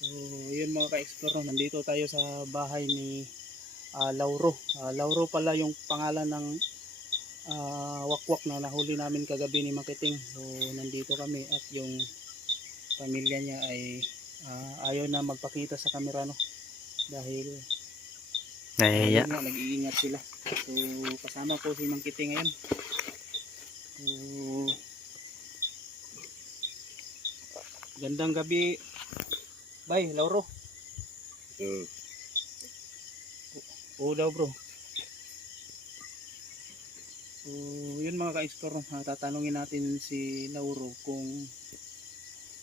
So, yun mga ka-explore, nandito tayo sa bahay ni ah, Lauro. Ah, Lauro pala yung pangalan ng ah, wakwak na nahuli namin kagabi ni Makiting. So, nandito kami at yung pamilya niya ay ah, ayaw na magpakita sa kamera no dahil Nahiya. nag-iingat sila. So, kasama ko si Mang Kiting ngayon. So, gandang gabi. Bye, Lauro. Hmm. Oo daw bro. So, yun mga ka-explore, tatanungin natin si Lauro kung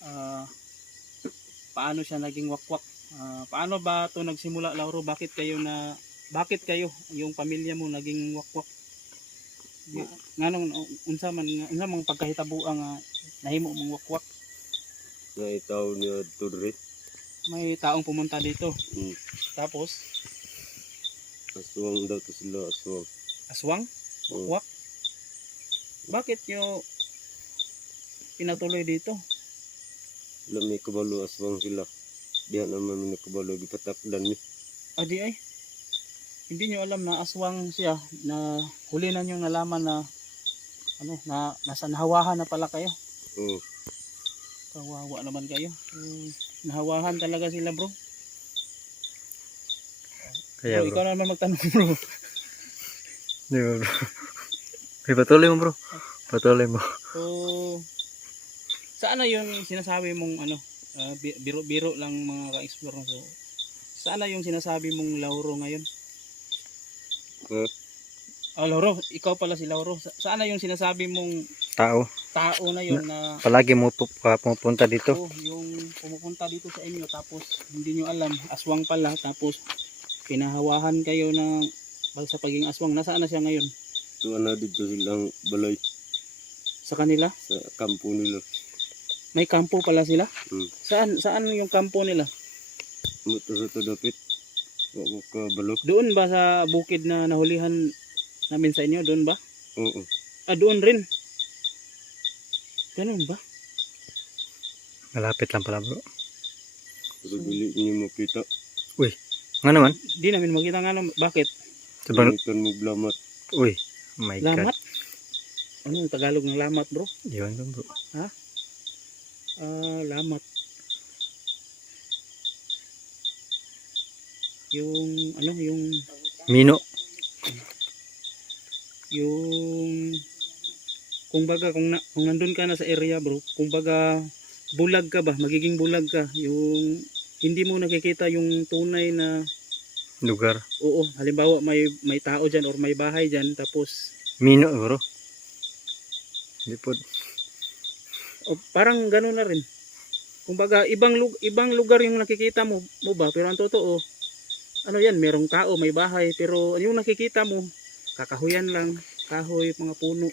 ah, paano siya naging wakwak. Ah, paano ba to nagsimula Lauro? Bakit kayo na bakit kayo yung pamilya mo naging wakwak? Nga- Nganong unsa man unsa mang pagkahitabo ang nahimo mong wakwak? Na itaw niya tudre. May taong pumunta dito. Hmm. Tapos Aswang daw to sila aswang. aswang, Hmm. wakwak. Bakit nyo pinatuloy dito? Alam may kabalo aswang sila. Diyan naman may kabalo gipatakdan ni. Adi ay. Hindi nyo alam na aswang siya na huli na nyo nalaman na ano na nasa nahawahan na pala kayo. Oo. Kawawa naman kayo. Hmm, nahawahan talaga sila bro. Kaya bro, ikaw na naman magtanong bro. Di ba bro? Ay, patuloy mo bro. Patuloy mo. So, saan na yung sinasabi mong ano, ah, bi- biro-biro lang mga ka-explore na so, saan na yung sinasabi mong Lauro ngayon? Huh? Ah, Lauro, ikaw pala si Lauro. Sa- saan na yung sinasabi mong Tao. tao na yun na Palagi mo pu- pumupunta dito. oh, yung pumupunta dito sa inyo tapos hindi nyo alam, aswang pala tapos pinahawahan kayo ng sa pagiging aswang. Nasaan na siya ngayon? Tuwa na dito silang balay Sa kanila? sa kampo nila. May kampo pala sila? Hmm. Saan saan yung kampo nila? Ko ka balo. Doon ba sa bukid na nahulihan namin sa inyo? Doon ba? Oo. Ah, doon rin. Ganun ba? Malapit lang pala bro. Pero dili niyo makita. Nga naman? Di namin makita nga naman. Bakit? Sabang... Gamitan mo blamat. Uy. Oh my Lamat? Ano yung Tagalog ng lamat bro? Yun ba bro? Ah, lamat. Yung ano, yung Mino. Yung kung baga kung na, kung nandun ka na sa area bro, kung baga bulag ka ba, magiging bulag ka, yung hindi mo nakikita yung tunay na Lugar. oo, halimbawa may may tao diyan or may bahay diyan tapos Mino bro. Hindi po. o, parang gano'n na rin. Kumbaga ibang lug, ibang lugar yung nakikita mo, mo ba, pero ang totoo ano yan, merong tao, may bahay, pero yung nakikita mo, kakahuyan lang, kahoy, mga puno,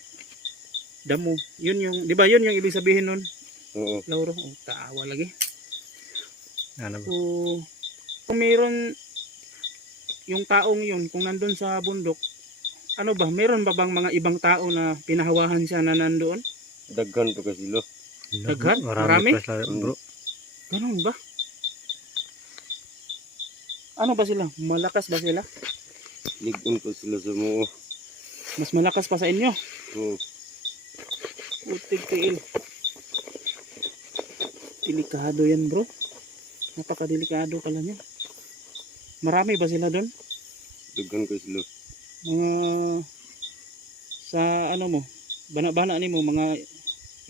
damo. Yun yung, di ba yun yung ibig sabihin nun, Oo. Lauro? Oh, taawa lagi. Ano So, kung mayroon yung taong yun, kung nandun sa bundok, ano ba, meron ba bang mga ibang tao na pinahawahan siya na nandoon? Daghan pa ka sila. Daghan? Marami? Marami pa sila bro. Ganun ba? Ano ba sila? Malakas ba sila? Ligon pa sila sa mo. Mas malakas pa sa inyo? Oo. Putig tiil. Delikado yan bro. Napakadelikado pala niya. Marami ba sila doon? Daghan ka sila. Mga sa ano mo, bana-bana ni mo, mga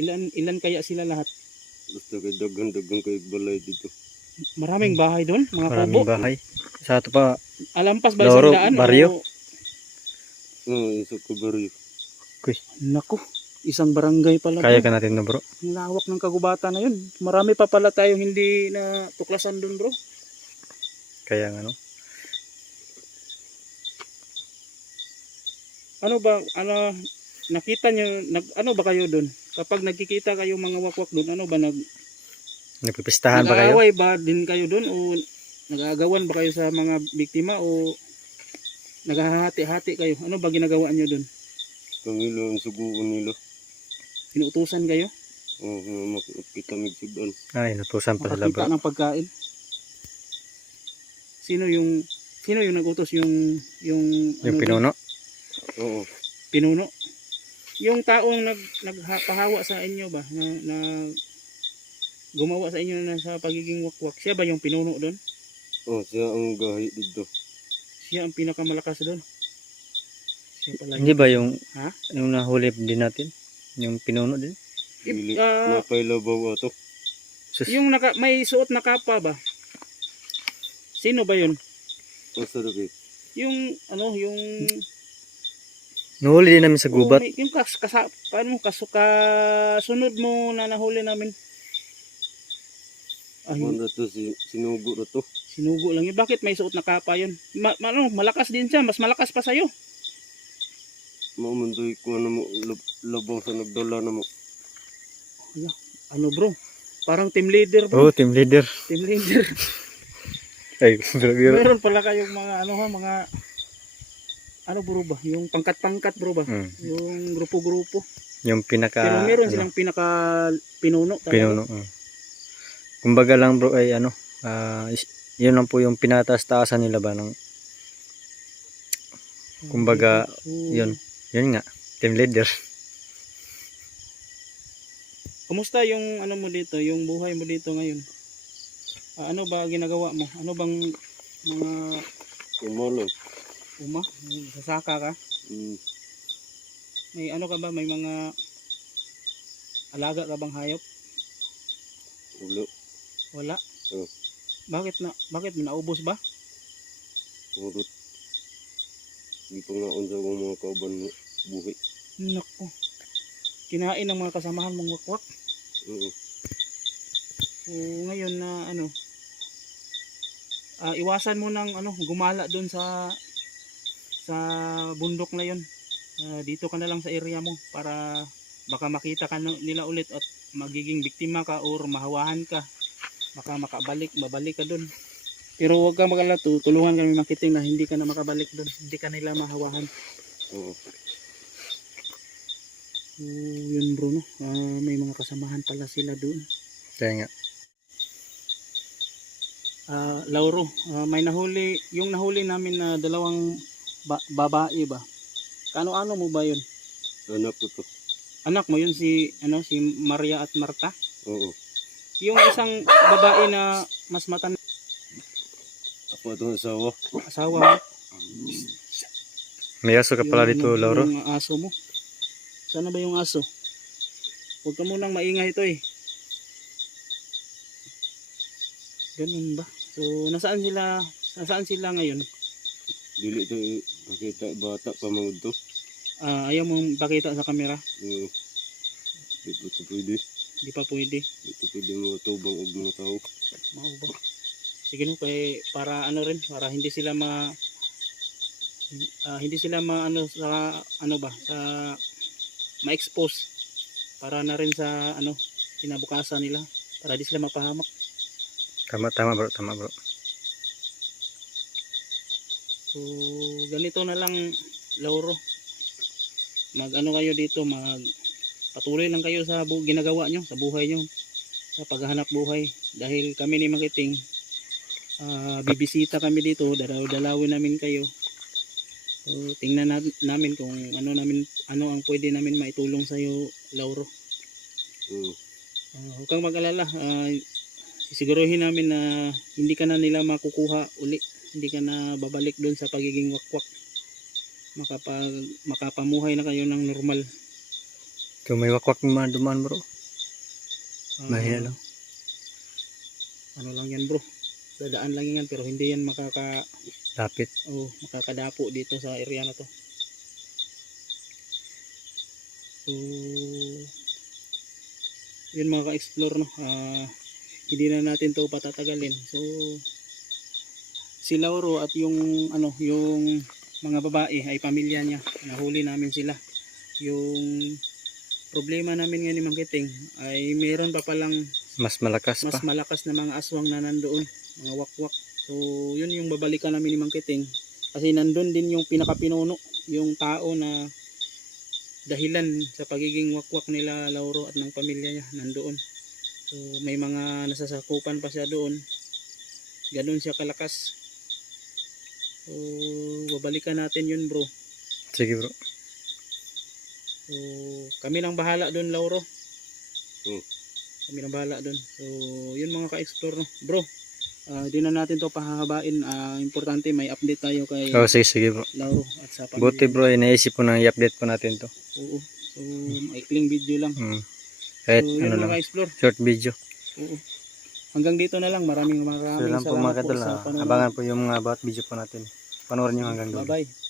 ilan ilan kaya sila lahat? Basta kay daghan daghan kay balay dito. Maraming bahay doon, mga Maraming kubo. bahay. Sa ato pa, Alampas ba Loro, isang daan? baryo? O, Oo, isa ko baryo. naku, isang barangay pala. kaya bro. ka natin no bro. Ang lawak ng kagubatan na yun. Marami pa pala tayong hindi na tuklasan doon bro. Kaya nga no. Ano ba, ano, nakita nyo, nag, ano ba kayo doon? Kapag nagkikita kayo mga wakwak doon, ano ba, nag, Nagpipistahan ba kayo? nag-aaway ba din kayo doon o nag-aagawan ba kayo sa mga biktima o naghahati-hati kayo? Ano ba ginagawa nyo doon? Pangilo ang suguon nila. Inuutusan kayo? Oo, oh, makita mig sudan. Ay, natusan pa sila bro. ng pagkain? Sino yung sino yung nagutos yung yung Yung ano, pinuno. Oo. pinuno? Yung taong nag nagpahawa sa inyo ba na, na gumawa sa inyo na sa pagiging wakwak. Siya ba yung pinuno doon? Oh, siya ang gahi dito. Siya ang pinakamalakas doon. Siya pala. Hindi ba yung Ha? yung nahuli din natin? Yung pinuno din? Dili. ah, Napailabaw ato. Sus, Yung naka, may suot na kapa ba? Sino ba yun? Na kay? Yung ano, yung nahuli din namin sa gubat. Oh, may- yung kas, kasa, paano mo kaso kasunod mo na nahuli namin. Ay, Wanda to si sinugo na to. Sinugo lang yun. Bakit may suot na kapa yun? Ma, ma- ano, malakas din siya, mas malakas pa sa'yo. Maumundoy ko na mo lab- labaw sa nagdala na mo. Ano bro? Parang team leader bro. Oh, team leader. Team leader. Ay, biro-biro. Meron pala kayong mga ano ha, mga ano bro ba? Yung pangkat-pangkat bro ba? Hmm. Yung grupo-grupo. Yung pinaka Pero meron ano, silang pinaka pinuno. pinuno. oh. Kumbaga lang bro ay ano, is- yun lang po yung pinataas-taasan nila ba ng kumbaga, yun. Yun nga, team leader. Kumusta yung ano mo dito, yung buhay mo dito ngayon? Ah, ano ba ginagawa mo? Ano bang mga Kumalo. uma? Sasaka ka? Mm. May ano ka ba? May mga alaga ka bang hayop? Ulo. Wala. Oh. Bakit na bakit naubos ba? Urot. Di pa nga unsa kong mga kauban mo. Buhi. Nako. Kinain ng mga kasamahan mong wakwak. Oo. So, ngayon na ano ah, iwasan mo ng ano gumala doon sa sa bundok na yon. Ah, dito ka na lang sa area mo para baka makita ka nila ulit at magiging biktima ka or mahawahan ka. Baka makabalik, babalik ka doon. Pero huwag kang magalala, tu- tulungan kami makiting na hindi ka na makabalik doon. Hindi ka nila mahawahan. Oo. So, yun bro, no? Ah, may mga kasamahan pala sila doon. Kaya nga, Ah, Lauro, ah, may nahuli, yung nahuli namin na dalawang ba- babae ba? Kano-ano mo ba yun? Anak ko to. Anak mo yun si ano si Maria at Marta? Oo. Yung isang babae na mas matanda Ako itong asawa. asawa mo? may aso ka pala Yung dito, Lauro. Yung aso mo. Sana ba yung aso? Huwag ka munang maingay ito eh. Ganun ba? So, nasaan sila? Nasaan sila ngayon? Dili to eh, nakita bata pa mga to. Ah, ayaw mong pakita sa kamera? Oo. Dito to pwede. Di pa pwede. Dito pwede mga tubang og mga tao. Mao ba? Sige no kay para ano rin para hindi sila ma ah, hindi sila ma ano sa ano ba sa ma-expose para na rin sa ano kinabukasan nila para di sila mapahamak. Tama, tama bro, tama bro. So ganito na lang Lauro. Mag ano kayo dito mag patuloy lang kayo sa bu- ginagawa nyo sa buhay nyo sa paghahanap buhay. Dahil kami ni Makiting ah, bibisita kami dito dalaw-dalawin namin kayo. So, tingnan na- namin kung ano namin ano ang pwede namin maitulong sa iyo Lauro. Oo. Ah, huwag kang mag-alala. Ah, sisiguruhin namin na hindi ka na nila makukuha uli. Hindi ka na babalik doon sa pagiging wakwak. Makapag makapamuhay na kayo ng normal Kung may wakwak mga dumaan bro, Ah, mahina lang. ano lang yan bro? Dadaan lang yan pero hindi yan makaka Lapit. oh, makakadapo dito sa area na to. So yun mga ka-explore no? Ah, hindi na natin to patatagalin. So si Lauro at yung ano yung mga babae ay pamilya niya. Nahuli namin sila. Yung problema namin ngayon ni Mang Kiting ay mayroon pa palang Mas malakas mas pa. malakas na mga aswang na nandoon, mga wakwak. So, yun yung babalikan namin ni Mang Kiting. Kasi nandun din yung pinakapinuno, yung tao na dahilan sa pagiging wakwak nila Lauro at ng pamilya niya nandoon. So, may mga nasasakupan pa siya doon. Ganun siya kalakas. So, babalikan natin yun bro. Sige bro. So, kami nang bahala doon, Lauro. Hmm. Kami nang bahala doon. So, yun mga ka-explore. No? Bro, ah, di na natin to pahahabain. Ah, importante, may update tayo kay Oh, sige, sige bro. Lauro at sa pamilya. Buti bro, eh, naisip po na i-update po natin to. Oo. So, maikling video lang. Mm. Kahit so, ano yun lang, ka-explore. short video. Oo. Hanggang dito na lang. Maraming maraming So lang po salamat mga kadol, sa ah, panonood. abangan po yung mga bawat video po natin. Panoorin nyo hanggang doon. Bye-bye.